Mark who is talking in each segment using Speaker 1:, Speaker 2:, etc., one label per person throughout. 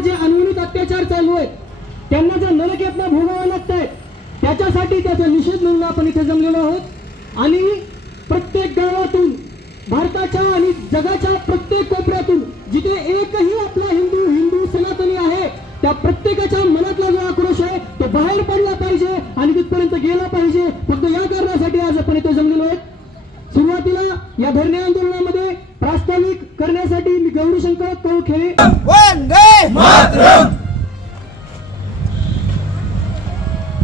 Speaker 1: जे अनवणित अत्याचार चालू आहेत त्यांना जर नरकेतना भोगावं लागत त्याच्यासाठी त्याचा निषेध म्हणून आपण इथे जमलेलो आहोत. आणि प्रत्येक गावातून भारताच्या आणि जगाच्या प्रत्येक कोपऱ्यातून जिथे एकही आपला हिंदू हिंदू सनातनी आहे त्या प्रत्येकाच्या मनातला जो आक्रोश आहे तो बाहेर पडला पाहिजे आणि तिथपर्यंत गेला पाहिजे. फक्त या कारणासाठी आज आपण इथे जमलेलो आहोत. सुरुवातीला या धरणे आंदोलनामध्ये प्रास्ताविक करण्यासाठी मी गौरीशंकर
Speaker 2: वंदे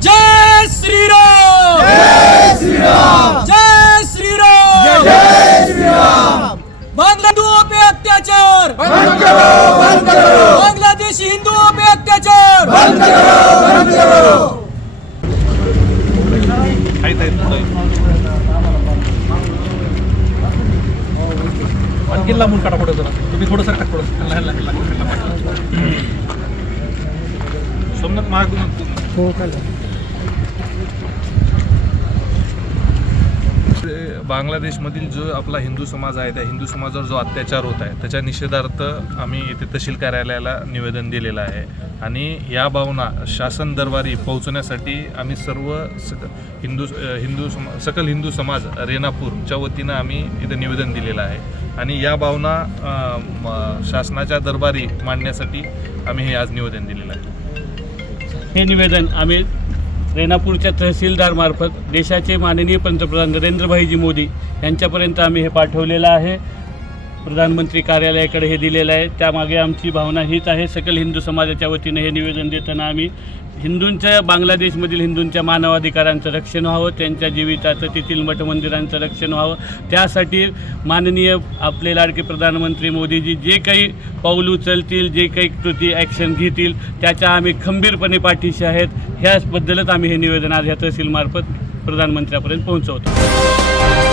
Speaker 3: जय श्रीराम!
Speaker 2: जय श्रीराम!
Speaker 3: जय श्रीराम!
Speaker 2: जय श्रीराम!
Speaker 3: बांग्लादेश पे अत्याचार!
Speaker 2: बंद करो बंद करो
Speaker 3: बांग्लादेशी हिंदुओं पे अत्याचार!
Speaker 2: बंद करो
Speaker 4: आणखी लांबून काटा पुढे जरा. तुम्ही थोडंसं टाक पुढं. ह्याला, ह्याला, ह्याला. सोमनाथ महाग बांगलादेशमधील जो आपला हिंदू समाज आहे त्या हिंदू समाजावर जो अत्याचार होत आहे त्याच्या निषेधार्थ आम्ही येथे तहसील कार्यालयाला निवेदन दिलेलं आहे. आणि या भावना शासन दरबारी पोहोचण्यासाठी आम्ही सर्व स हिंदू हिंदू समा सकल हिंदू समाज रेनापूरच्या वतीनं आम्ही इथं निवेदन दिलेलं आहे. आणि या भावना म, शासनाच्या दरबारी मांडण्यासाठी आम्ही हे आज निवेदन दिलेलं आहे.
Speaker 5: हे निवेदन आम्ही रेणापूरच्या तहसीलदारमार्फत देशाचे माननीय पंतप्रधान नरेंद्रभाईजी मोदी यांच्यापर्यंत आम्ही हे पाठवलेलं आहे. प्रधानमंत्री कार्यालयाकडे हे दिलेलं आहे. त्यामागे आमची भावना हीच आहे सकल हिंदू समाजाच्या वतीनं हे निवेदन देताना आम्ही हिंदूंच्या बांगलादेशमधील हिंदूंच्या मानवाधिकारांचं रक्षण व्हावं त्यांच्या जीविताचं तेथील मठमंदिरांचं रक्षण व्हावं. त्यासाठी माननीय आपले लाडके प्रधानमंत्री मोदीजी जे काही पाऊल उचलतील जे काही कृती ॲक्शन घेतील त्याच्या आम्ही खंबीरपणे पाठीशी आहेत. ह्याचबद्दलच आम्ही हे निवेदन आज ह्या तहसीलमार्फत प्रधानमंत्र्यापर्यंत पोहोचवतो.